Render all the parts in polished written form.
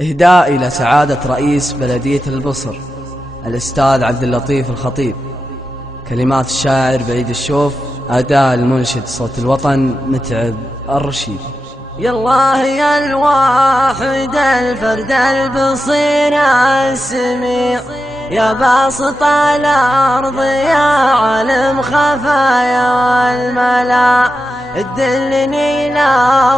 إهداء إلى سعادة رئيس بلدية البصر الأستاذ عبد اللطيف الخطيب. كلمات الشاعر بعيد الشوف، أداء المنشد صوت الوطن متعب الرشيد. يا الله يا الواحد الفرد البصير السميع، يا باسط الأرض يا عالم خفايا والملا، ادلني إلى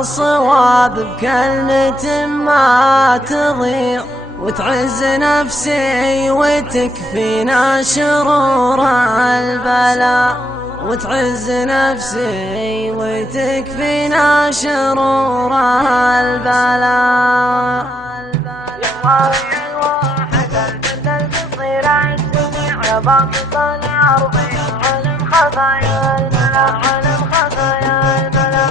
الصواب بكلمة ما تضيع، وتعز نفسي وتكفينا شرور البلاء، وتعز نفسي وتكفينا شرور البلاء. يا الواحد الفرد البصير السميع، يا باسط الأرض يا عالم خفايا الملا، عالم خفايا الملا.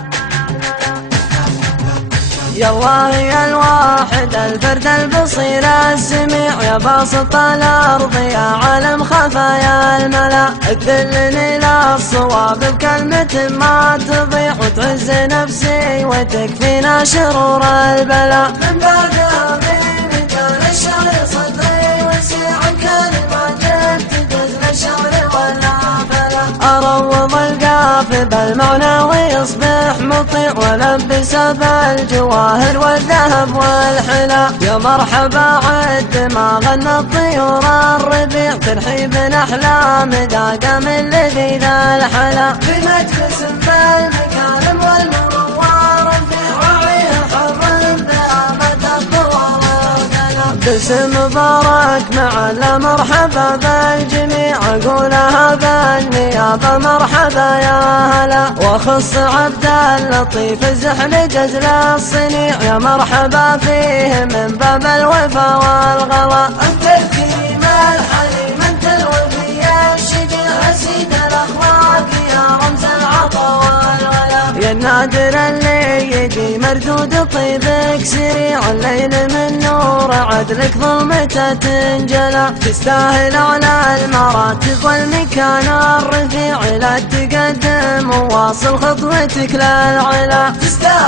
يا الله يا الواحد الفرد البصير السميع، يا باسط الأرض يا عالم خفايا الملا، ادلني إلى الصواب بكلمة ما تضيع، وتعز نفسي وتكفينا شرور البلاء. من بعد أمين كان الشعر صدري وسيع، كلمات تجزل الشعر ولا فلا، أروض القافي بالمعنى ويصبح مطيع، ولبس بالجواهر والذهب والحلا. يا مرحبا عد ما غنى الطيور الربيع، ترحيب الأحلام داقم لذيذ الحلا، بمجلس بالمكارم والمروار رفيع، وعيه حر بآمة الطوال والدلال. باسم مبارك مع مرحبا بالجميع، أقولها بالنيابة مرحبا يا هلا، وأخص عبد اللطيف الزحل جزل الصنيع، يا مرحبا فيه من باب الوفا والغلا. أنت الكريم الحليم أنت الوفي الشجاع، سيد الأخلاق يا رمز العطا والغلا، يا النادر اللي يجي مردود طيبك سريع، الليل من نور عدلك ظلمته تنجلى، تستاهل على المراتب والمكان الرفيع، لا تقدم وواصل خطوتك للعلا، تستاهل